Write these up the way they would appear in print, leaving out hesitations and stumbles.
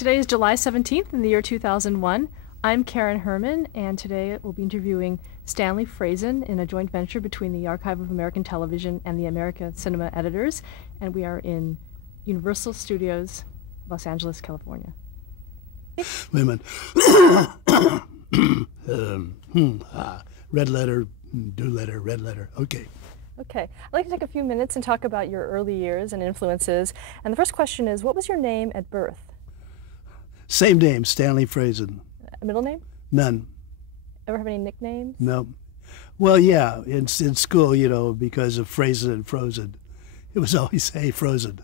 Today is July 17th in the year 2001. I'm Karen Herman, and today we'll be interviewing Stanley Frazen in a joint venture between the Archive of American Television and the American Cinema Editors, and we are in Universal Studios, Los Angeles, California. Wait a minute. Red letter, do letter, red letter. Okay. Okay. I'd like to take a few minutes and talk about your early years and influences. And the first question is, what was your name at birth? Same name, Stanley Frazen. A middle name? None. Ever have any nicknames? No. Well, yeah, in school, you know, because of Frazen and Frozen. It was always, hey, Frozen.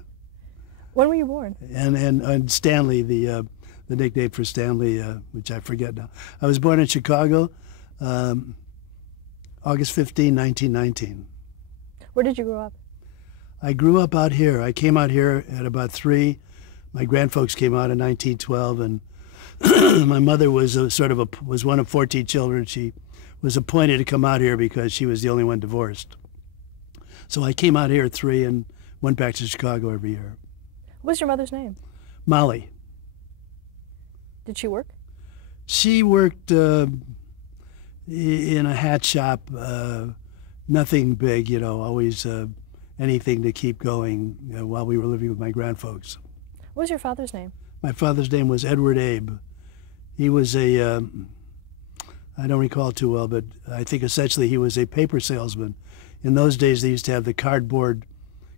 When were you born? And Stanley, the nickname for Stanley, which I forget now. I was born in Chicago, August 15, 1919. Where did you grow up? I grew up out here. I came out here at about 3. My grandfolks came out in 1912, and my mother was was one of 14 children. She was appointed to come out here because she was the only one divorced. So I came out here at 3 and went back to Chicago every year. What was your mother's name? Molly. Did she work? She worked in a hat shop, nothing big, you know, always anything to keep going while we were living with my grandfolks. What was your father's name? My father's name was Edward Abe. He was I don't recall too well, but I think essentially he was a paper salesman. In those days, they used to have the cardboard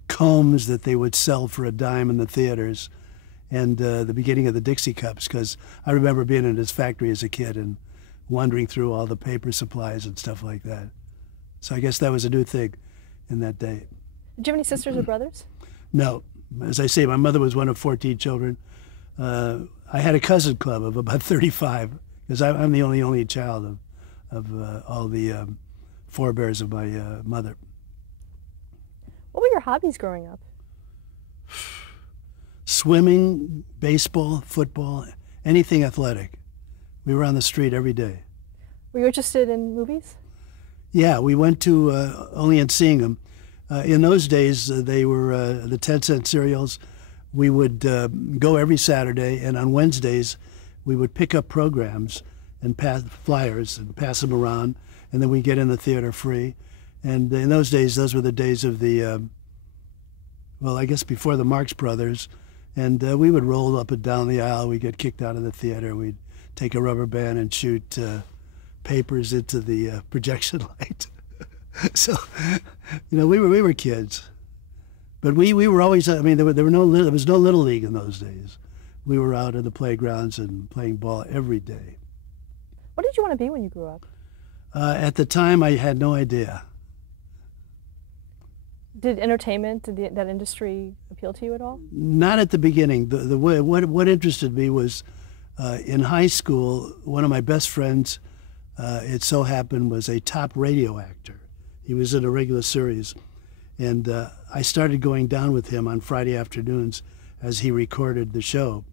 combs that they would sell for a dime in the theaters, and the beginning of the Dixie Cups, because I remember being in his factory as a kid and wandering through all the paper supplies and stuff like that. So I guess that was a new thing in that day. Did you have any sisters or brothers? No. As I say, my mother was one of 14 children. I had a cousin club of about 35, because I'm the only child of all the forebears of my mother. What were your hobbies growing up? Swimming, baseball, football, anything athletic. We were on the street every day. Were you interested in movies? Yeah, we went to only in seeing them. In those days, they were the 10-cent serials. We would go every Saturday, and on Wednesdays, we would pick up programs and pass flyers and pass them around, and then we'd get in the theater free. And in those days, those were the days of the, well, I guess before the Marx Brothers, and we would roll up and down the aisle. We'd get kicked out of the theater. We'd take a rubber band and shoot papers into the projection light. So, you know, we were kids, but we were always. I mean, there was no little league in those days. We were out in the playgrounds and playing ball every day. What did you want to be when you grew up? At the time, I had no idea. Did entertainment, did that industry appeal to you at all? Not at the beginning. What interested me was in high school. One of my best friends, it so happened, was a top radio actor. He was in a regular series, and I started going down with him on Friday afternoons as he recorded the show,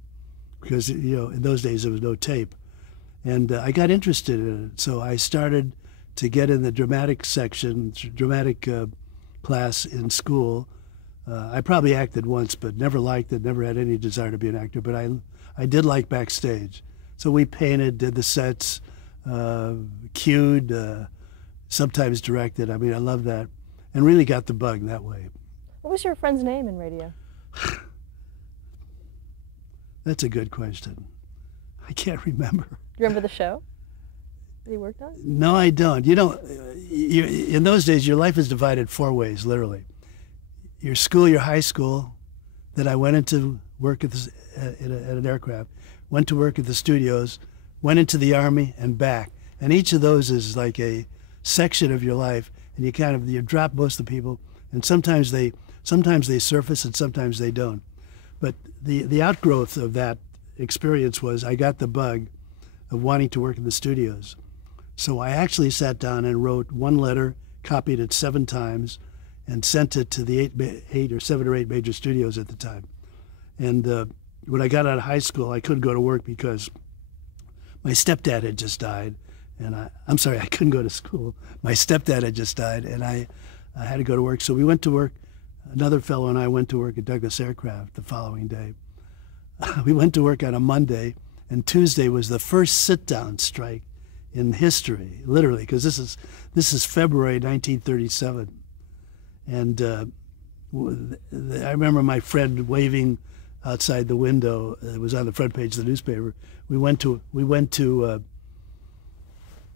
because, you know, in those days there was no tape, and I got interested in it. So I started to get in the dramatic section, dramatic class in school. I probably acted once, but never liked it, never had any desire to be an actor, but I did like backstage. So we painted, did the sets, cued, sometimes directed. I mean, I love that, and really got the bug that way. What was your friend's name in radio? That's a good question. I can't remember. Do you remember the show that he worked on? No, I don't. You know, in those days, your life is divided 4 ways, literally. Your school, your high school, then I went into work at an aircraft, went to work at the studios, went into the Army, and back. And each of those is like a section of your life, and you drop most of the people, and sometimes they surface and sometimes they don't. But the outgrowth of that experience was I got the bug of wanting to work in the studios. So I actually sat down and wrote one letter, copied it 7 times, and sent it to the 7 or 8 major studios at the time. And when I got out of high school, I couldn't go to work because my stepdad had just died. And I'm sorry, I couldn't go to school. My stepdad had just died, and I had to go to work. So we went to work. Another fellow and I went to work at Douglas Aircraft the following day. we went to work on a Monday, and Tuesday was the first sit-down strike in history, literally, because this is February 1937, and I remember my friend waving outside the window. It was on the front page of the newspaper. We went to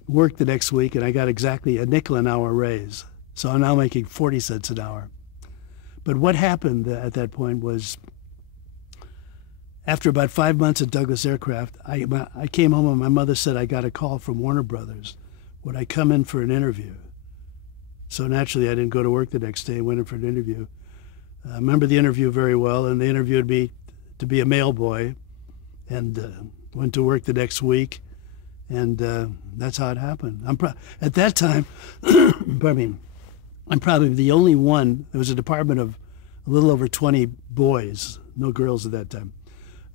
work the next week, and I got exactly a nickel an hour raise. So I'm now making 40 cents an hour. But what happened at that point was, after about 5 months at Douglas Aircraft, I came home and my mother said I got a call from Warner Brothers. Would I come in for an interview? So naturally, I didn't go to work the next day. I went in for an interview. I remember the interview very well, and they interviewed me to be a mail boy, and went to work the next week, and that's how it happened. At that time, pardon me, I'm probably the only one. There was a department of a little over 20 boys, no girls at that time.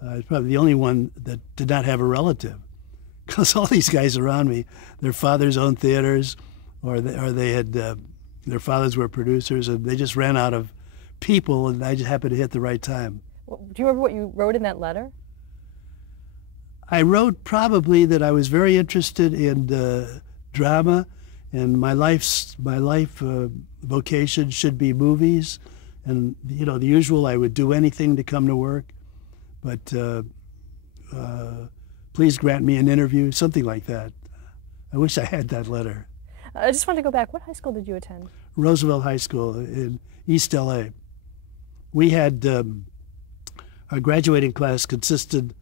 I was probably the only one that did not have a relative, because all these guys around me, their fathers owned theaters, or they had their fathers were producers, and they just ran out of people, and I just happened to hit the right time. Well, do you remember what you wrote in that letter? I wrote probably that I was very interested in drama, and my life vocation should be movies, and you know, the usual, I would do anything to come to work, but please grant me an interview, something like that. I wish I had that letter. I just wanted to go back. What high school did you attend? Roosevelt High School in East LA. We had, our graduating class consisted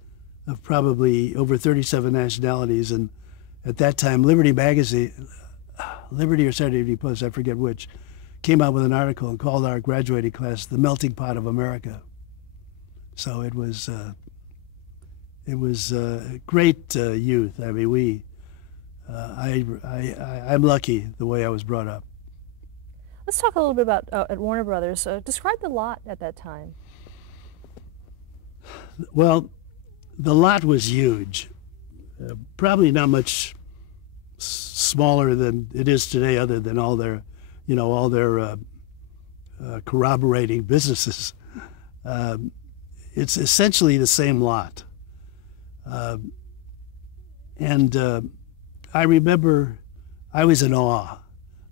of probably over 37 nationalities, and at that time, Liberty magazine, Liberty or Saturday Evening Post, I forget which, came out with an article and called our graduating class the melting pot of America. So it was great youth. I mean, I'm lucky the way I was brought up. Let's talk a little bit about at Warner Brothers. Describe the lot at that time. Well, the lot was huge. Probably not much smaller than it is today, other than all their corroborating businesses. It's essentially the same lot. And I remember I was in awe.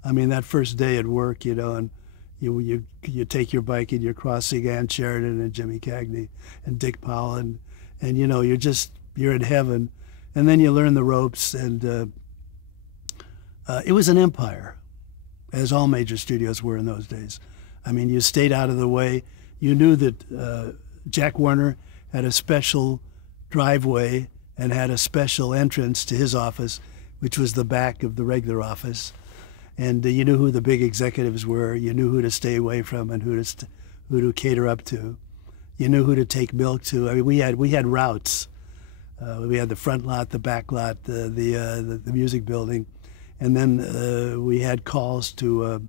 I mean, that first day at work, you know, and you take your bike and you're crossing Ann Sheridan and Jimmy Cagney and Dick Powell, and you know, you're in heaven. And then you learn the ropes, and it was an empire, as all major studios were in those days. I mean, you stayed out of the way. You knew that Jack Warner had a special driveway and had a special entrance to his office, which was the back of the regular office. And you knew who the big executives were. You knew who to stay away from and who to cater up to. You knew who to take milk to. I mean, we had routes. We had the front lot, the back lot, the music building, and then we had calls to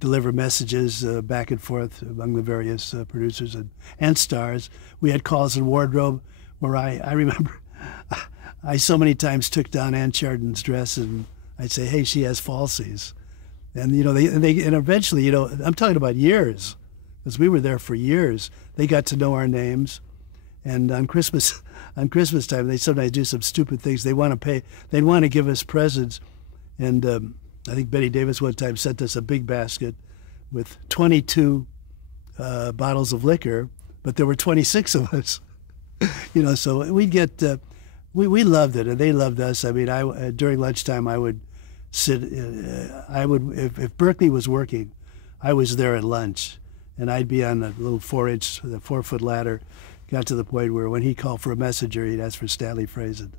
deliver messages back and forth among the various producers and stars. We had calls in wardrobe, where I remember I so many times took down Ann Sheridan's dress, and I'd say, "Hey, she has falsies," and you know, and eventually, you know, I'm talking about years, because we were there for years. They got to know our names, and on Christmas time, they sometimes do some stupid things. They want to give us presents, and I think Betty Davis one time sent us a big basket with 22 bottles of liquor, but there were 26 of us. You know, so we'd get. We loved it, and they loved us. I mean, during lunchtime, I would sit. If Berkeley was working, I was there at lunch, and I'd be on a little 4-foot ladder. Got to the point where when he called for a messenger, he'd ask for Stanley Frazen.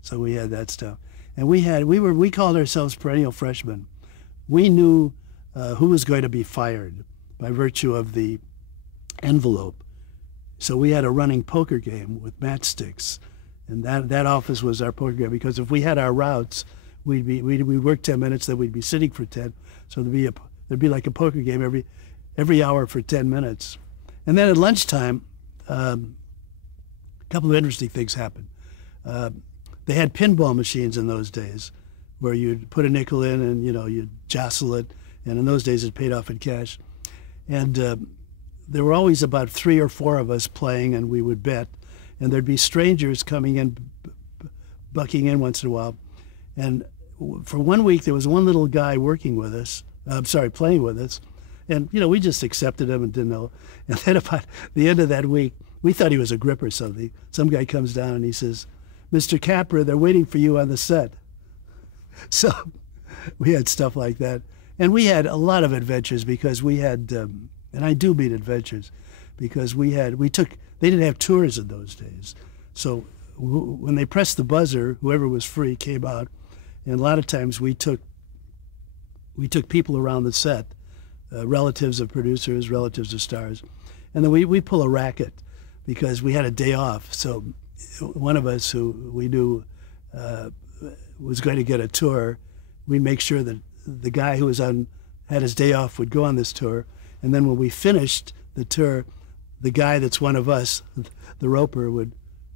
So we had that stuff, and we called ourselves perennial freshmen. We knew who was going to be fired by virtue of the envelope. So we had a running poker game with matchsticks. And that office was our poker game, because if we had our routes, we'd work 10 minutes, then we'd be sitting for 10. So there'd be like a poker game every hour for 10 minutes. And then at lunchtime, a couple of interesting things happened. They had pinball machines in those days, where you'd put a nickel in and, you know, you'd jostle it. And in those days, it paid off in cash. And there were always about 3 or 4 of us playing, and we would bet, and there'd be strangers coming in, bucking in once in a while. And for 1 week, there was one little guy working with us, playing with us, and we just accepted him and didn't know. And then about the end of that week, we thought he was a grip or something. Some guy comes down and he says, "Mr. Capra, they're waiting for you on the set." So we had stuff like that. And we had a lot of adventures because we had, and I do mean adventures, because they didn't have tours in those days. So when they pressed the buzzer, whoever was free came out. And a lot of times we took people around the set, relatives of producers, relatives of stars. And then we pull a racket because we had a day off. So one of us who we knew was going to get a tour, we'd make sure that the guy who had his day off would go on this tour. And then when we finished the tour, the guy that's one of us, the roper, would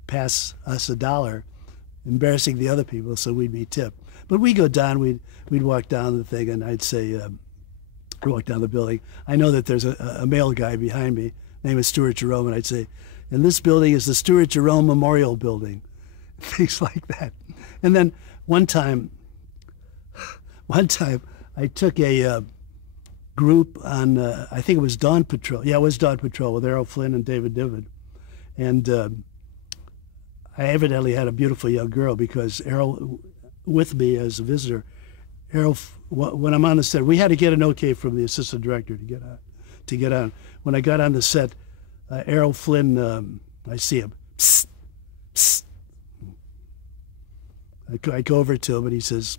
pass us $1, embarrassing the other people, so we'd be tipped. But we go down, we'd walk down the thing, and I'd say, I walk down the building. I know that there's a male guy behind me, name is Stuart Jerome, and I'd say, and this building is the Stuart Jerome Memorial Building. Things like that. And then one time I took a group on, I think it was Dawn Patrol. Yeah, it was Dawn Patrol with Errol Flynn and David Niven. And I evidently had a beautiful young girl because Errol, with me as a visitor, Errol, when I'm on the set, we had to get an okay from the assistant director to get on. When I got on the set, Errol Flynn, I see him. Psst, psst. I go over to him and he says,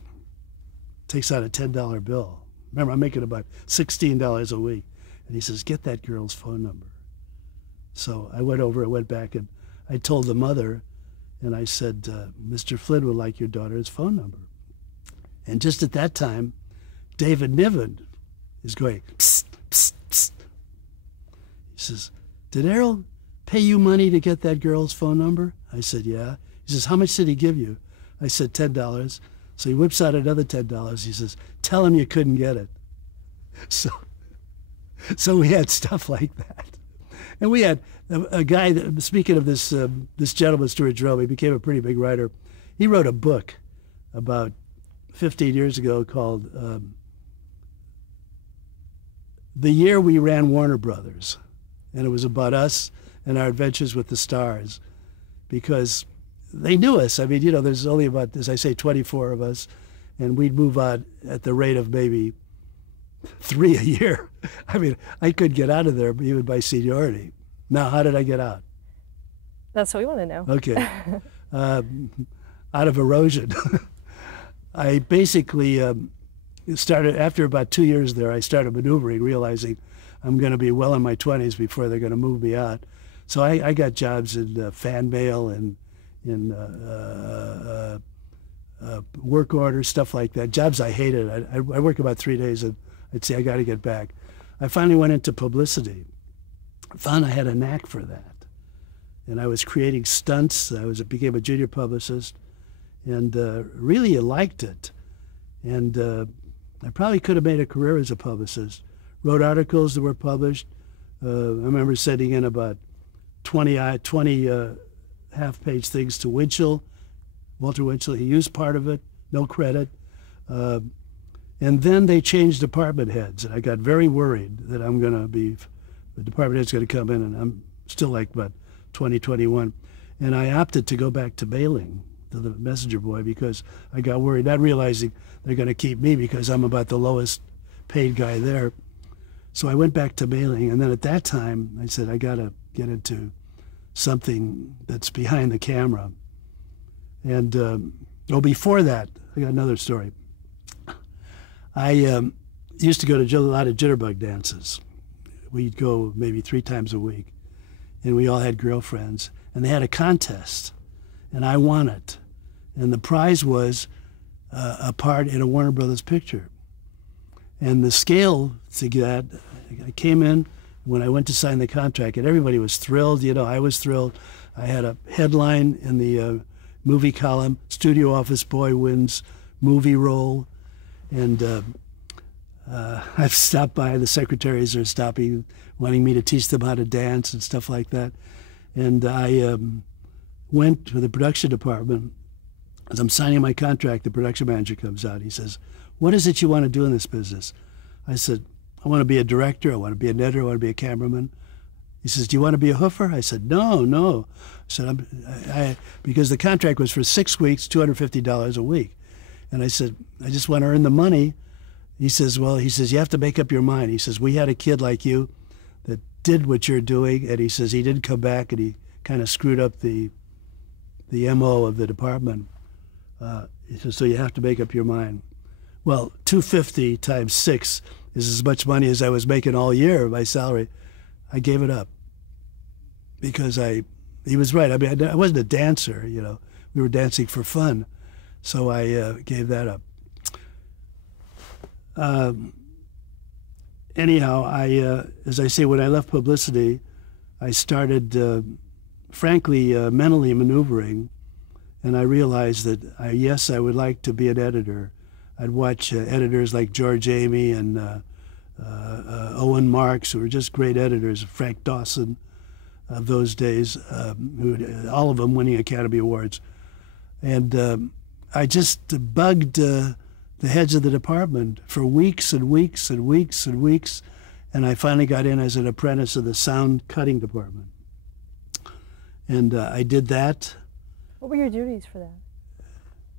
takes out a $10 bill. Remember, I'm making about $16 a week. And he says, "Get that girl's phone number." So I went back, and I told the mother, and I said, "Mr. Flynn would like your daughter's phone number." And just at that time, David Niven is going, "Psst, psst, psst." He says, "Did Errol pay you money to get that girl's phone number?" I said, "Yeah." He says, "How much did he give you?" I said, $10. So he whips out another $10. He says, "Tell him you couldn't get it." So we had stuff like that. And we had a guy, speaking of this gentleman, Stuart Jerome, he became a pretty big writer. He wrote a book about 15 years ago called The Year We Ran Warner Brothers. And it was about us and our adventures with the stars, because they knew us. I mean, there's only about, as I say, 24 of us, and we'd move on at the rate of maybe 3 a year. I mean, I could get out of there even by seniority. Now, how did I get out? That's what we want to know. Okay. Out of erosion. I basically started, after about 2 years there, I started maneuvering, realizing I'm going to be well in my 20s before they're going to move me out. So I got jobs in fan mail and in work orders, stuff like that, jobs I hated. I work about 3 days and I'd say, I got to get back. I finally went into publicity. I found I had a knack for that. And I was creating stunts. Became a junior publicist, and really liked it. And I probably could have made a career as a publicist. Wrote articles that were published. I remember sending in about 20 half-page things to Winchell, Walter Winchell. He used part of it, no credit. And then they changed department heads, and I got very worried that the department head's going to come in, and I'm still like about 20, 21. And I opted to go back to mailing, to the messenger boy, because I got worried, not realizing they're going to keep me because I'm about the lowest paid guy there. So I went back to mailing, and then at that time, I said, I got to get into something that's behind the camera. And before that, I got another story. I used to go to a lot of jitterbug dances. We'd go maybe 3 times a week, and we all had girlfriends, and they had a contest, and I won it. And the prize was a part in a Warner Brothers picture. And the scale to that, I came in when I went to sign the contract, and everybody was thrilled. I was thrilled. I had a headline in the movie column, "Studio Office Boy Wins Movie Role." And I've stopped by, the secretaries are stopping, wanting me to teach them how to dance and stuff like that. And I went to the production department. As I'm signing my contract, the production manager comes out. He says, "What is it you want to do in this business?" I said, "I want to be a director. I want to be an editor. I want to be a cameraman." He says, "Do you want to be a hoofer?" I said, "No, no." I said, because the contract was for 6 weeks, $250 a week. And I said, "I just want to earn the money." He says, "Well," he says, "you have to make up your mind." He says, "We had a kid like you that did what you're doing." And he says, he didn't come back, and he kind of screwed up the MO of the department. He says, "So you have to make up your mind." Well, $250 times 6 is as much money as I was making all year, my salary. I gave it up because he was right. I mean, I wasn't a dancer, you know. We were dancing for fun. So I gave that up. Anyhow, as I say, when I left publicity, I started, frankly, mentally maneuvering, and I realized that, yes, I would like to be an editor. I'd watch editors like George Amy and Owen Marks, who were just great editors, Frank Dawson of those days, all of them winning Academy Awards. And I just bugged the heads of the department for weeks and weeks and weeks and weeks, and I finally got in as an apprentice of the sound cutting department. And I did that. What were your duties for that?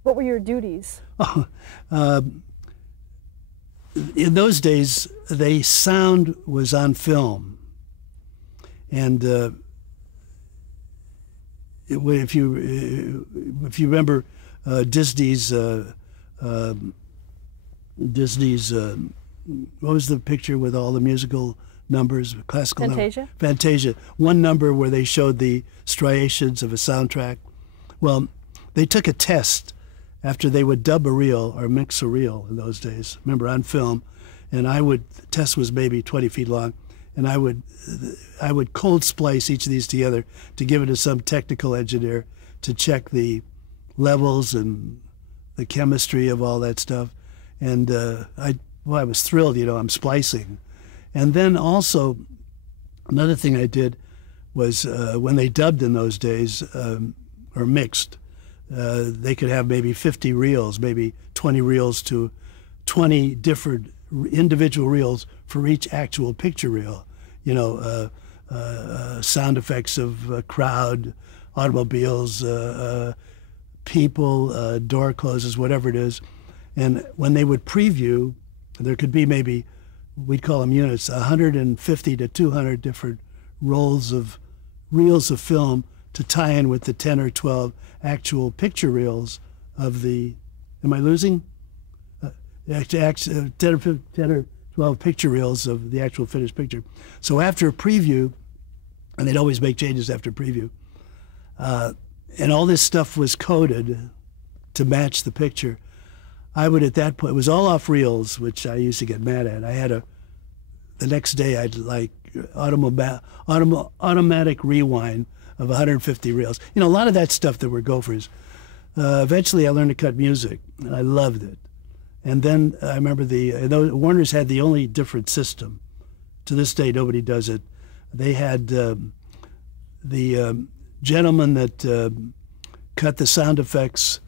What were your duties? Oh, in those days, sound was on film, and if you remember Disney's what was the picture with all the musical numbers, classical Fantasia? Numbers? Fantasia. One number where they showed the striations of a soundtrack. Well, they took a test after they would dub a reel or mix a reel in those days, remember, on film, and the test was maybe 20 feet long, and I would cold splice each of these together to give it to some technical engineer to check the levels and the chemistry of all that stuff. And I was thrilled, you know, I'm splicing. And then also, another thing I did was when they dubbed in those days, or mixed, they could have maybe 50 reels, maybe 20 reels to 20 different individual reels for each actual picture reel. You know, sound effects of a crowd, automobiles, people, door closes, whatever it is. And when they would preview, there could be maybe, we'd call them units, 150 to 200 different reels of film to tie in with the 10 or 12 actual picture reels of the, am I losing? 10 or 12 picture reels of the actual finished picture. So after a preview, and they'd always make changes after preview, and all this stuff was coded to match the picture, I would at that point, it was all off reels, which I used to get mad at. I had the next day I'd like automatic rewind of 150 reels. You know, a lot of that stuff that were gophers. Eventually I learned to cut music, and I loved it. And then I remember Warner's had the only different system. To this day, nobody does it. They had the gentleman that cut the sound effects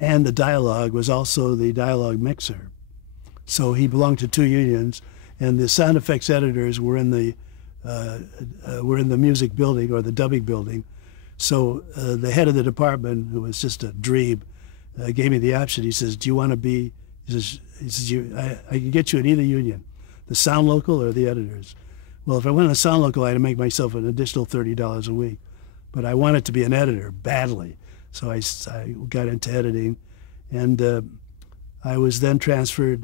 and the dialogue was also the dialogue mixer. So he belonged to two unions, and the sound effects editors were in the music building or the dubbing building. So the head of the department, who was just a dweeb, gave me the option. He says, "Do you want to be?" He says, I can get you in either union, the sound local or the editors. Well, if I went on the sound local, I had to make myself an additional $30 a week. But I wanted to be an editor badly. So I got into editing. And I was then transferred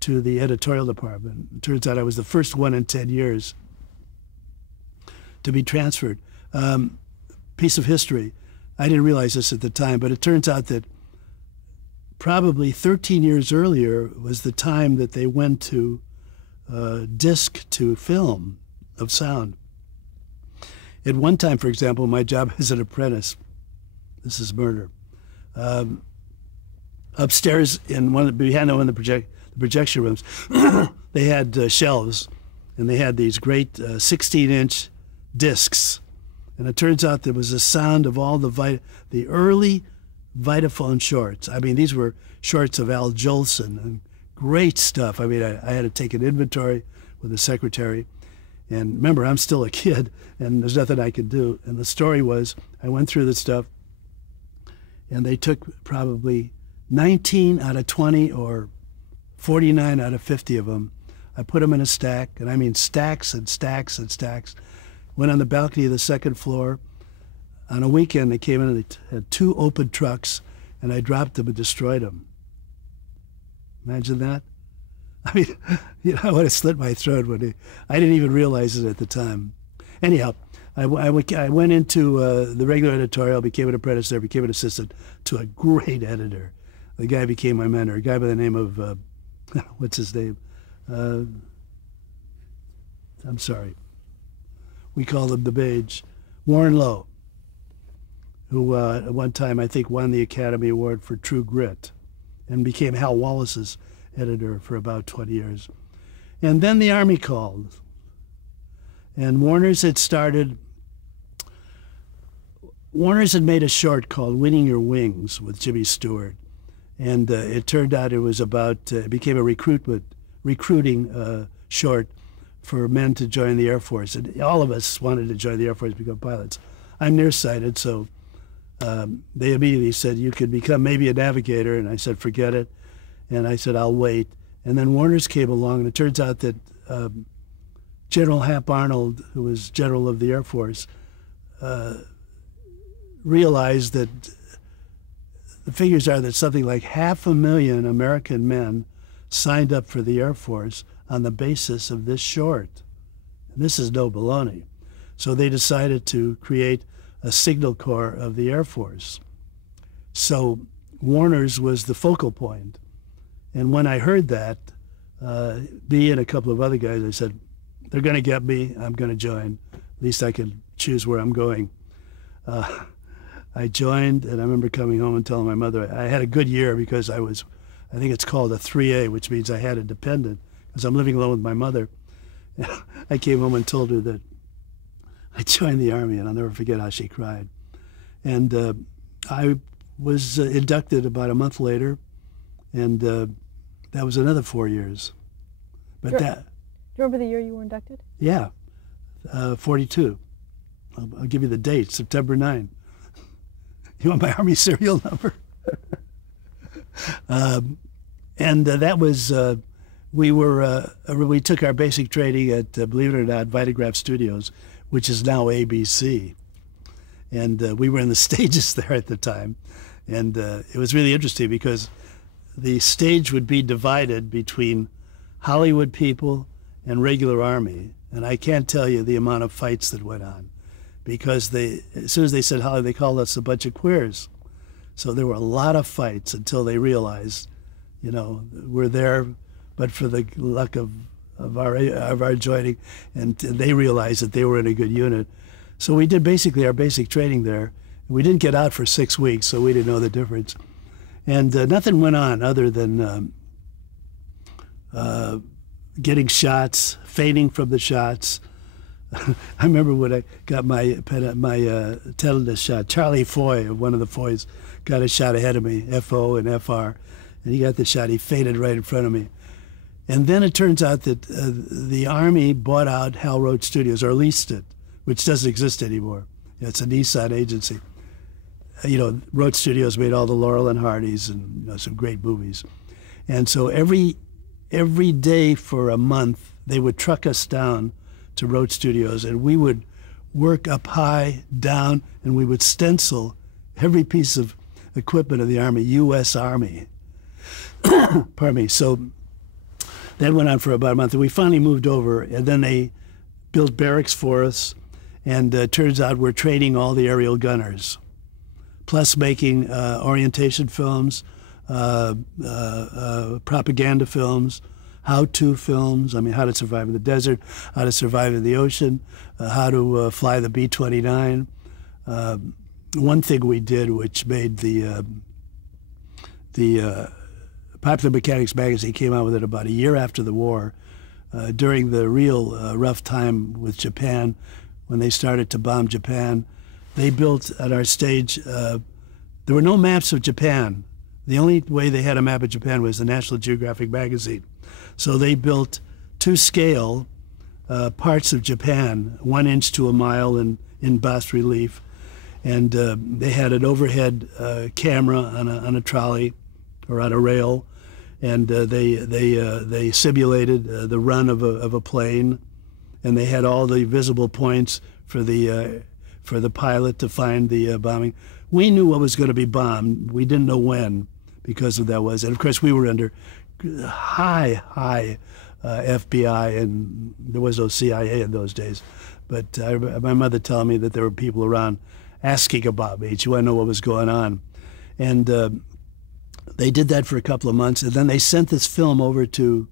to the editorial department. It turns out I was the first one in 10 years to be transferred. Piece of history. I didn't realize this at the time, but it turns out that probably 13 years earlier was the time that they went to disc to film of sound. At one time, for example, my job as an apprentice, this is murder, upstairs in behind the the projection rooms, they had shelves, and they had these great 16-inch discs. And it turns out there was a sound of all the early Vitaphone shorts. I mean, these were shorts of Al Jolson and great stuff. I mean, I had to take an inventory with the secretary. And remember, I'm still a kid, and there's nothing I could do. And the story was, I went through the stuff, and they took probably 19 out of 20 or 49 out of 50 of them. I put them in a stack, and I mean stacks and stacks and stacks. Went on the balcony of the second floor. On a weekend, they came in and they had 2 open trucks, and I dropped them and destroyed them. Imagine that. I mean, you know, I would have slit my throat I didn't even realize it at the time. Anyhow, I went into the regular editorial, became an apprentice there, became an assistant to a great editor. The guy became my mentor, a guy by the name of, what's his name? I'm sorry. We called him the Beige. Warren Lowe, who at one time I think won the Academy Award for True Grit and became Hal Wallace's editor for about 20 years. And then the Army called. And Warner's had made a short called Winning Your Wings with Jimmy Stewart. And it turned out it was about, it became a recruiting short for men to join the Air Force. And all of us wanted to join the Air Force, become pilots. I'm nearsighted, so they immediately said, you could become maybe a navigator. And I said, forget it. And I said, I'll wait. And then Warner's came along, and it turns out that General Hap Arnold, who was general of the Air Force, realized that the figures are that something like 500,000 American men signed up for the Air Force on the basis of this short. And this is no baloney. So they decided to create a signal corps of the Air Force. So Warner's was the focal point. And when I heard that, me and a couple of other guys, I said, they're going to get me, I'm going to join. At least I can choose where I'm going. I joined, and I remember coming home and telling my mother, I had a good year because I think it's called a 3A, which means I had a dependent, because I'm living alone with my mother. I came home and told her that I joined the Army, and I'll never forget how she cried. And I was inducted about a month later, and that was another 4 years. But do you remember the year you were inducted? Yeah, 42. I'll give you the date, September 9. You want my Army serial number? And that was, we took our basic training at, believe it or not, Vitagraph Studios, which is now ABC. And we were in the stages there at the time. And it was really interesting because the stage would be divided between Hollywood people and regular Army. And I can't tell you the amount of fights that went on, because as soon as they said Hollywood, they called us a bunch of queers. So there were a lot of fights until they realized, you know, we're there, but for the luck of our joining, and they realized that they were in a good unit. So we did basically our basic training there. We didn't get out for 6 weeks, so we didn't know the difference. And nothing went on other than getting shots, fainting from the shots. I remember when I got my tetanus shot. Charlie Foy, one of the Foys, got a shot ahead of me, FO and FR, and he got the shot. He fainted right in front of me. And then it turns out that the Army bought out Hal Roach Studios, or leased it, which doesn't exist anymore. It's a Nissan agency. You know, Roach Studios made all the Laurel and Hardys and, you know, some great movies. And so every day for a month, they would truck us down to Roach Studios, and we would work up high, down, and we would stencil every piece of equipment of the Army, U.S. Army. Pardon me. So that went on for about a month, and we finally moved over, and then they built barracks for us, and it turns out we're training all the aerial gunners, plus making orientation films, propaganda films, how-to films. I mean, how to survive in the desert, how to survive in the ocean, how to fly the B-29. One thing we did, which made the Popular Mechanics magazine came out with it about a year after the war, during the real rough time with Japan, when they started to bomb Japan. They built at our stage, there were no maps of Japan. The only way they had a map of Japan was the National Geographic magazine. So they built to scale parts of Japan, 1 inch to a mile in bas relief. And they had an overhead camera on a trolley or on a rail, and they simulated the run of a plane, and they had all the visible points for the pilot to find the bombing. We knew what was going to be bombed. We didn't know when, because of that was, and of course we were under high FBI, and there was no CIA in those days. But my mother telling me that there were people around asking about me. She wanted to know what was going on. And they did that for a couple of months, and then they sent this film over to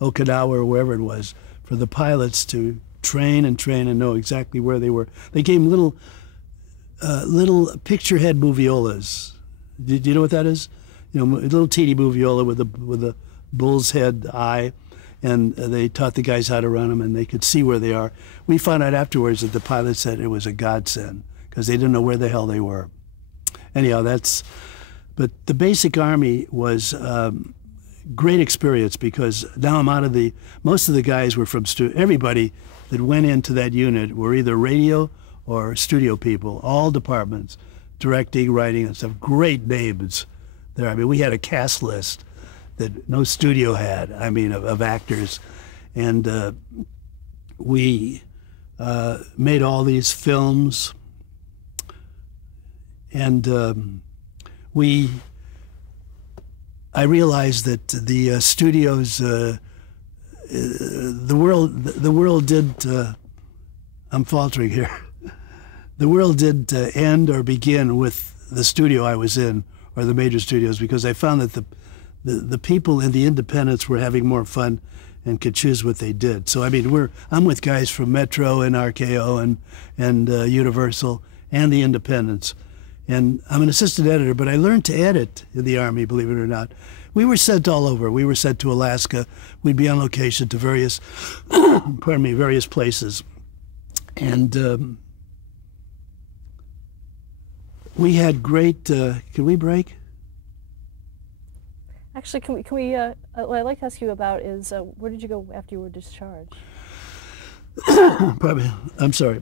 Okinawa or wherever it was for the pilots to train and know exactly where they were. They gave them little picture head moviolas. Do you know what that is? You know, a little teeny moviola with a bull's head eye, and they taught the guys how to run them, and they could see where they are. We found out afterwards that the pilot said it was a godsend because they didn't know where the hell they were. Anyhow, but the basic Army was great experience, because now I'm out of most of the guys were from, everybody that went into that unit were either radio or studio people, all departments, directing, writing, and stuff. Great names there. I mean, we had a cast list that no studio had, I mean, of actors. And we made all these films, and I realized that the studios, the world did, I'm faltering here, the world did end or begin with the studio I was in, or the major studios, because I found that the people in the independents were having more fun and could choose what they did. So I mean, I'm with guys from Metro and RKO and Universal and the independents. And I'm an assistant editor, but I learned to edit in the Army, believe it or not. We were sent all over. We were sent to Alaska. We'd be on location to various, pardon me, various places. And we had great, can we break? Actually, can we what I'd like to ask you about is, where did you go after you were discharged? Probably, I'm sorry.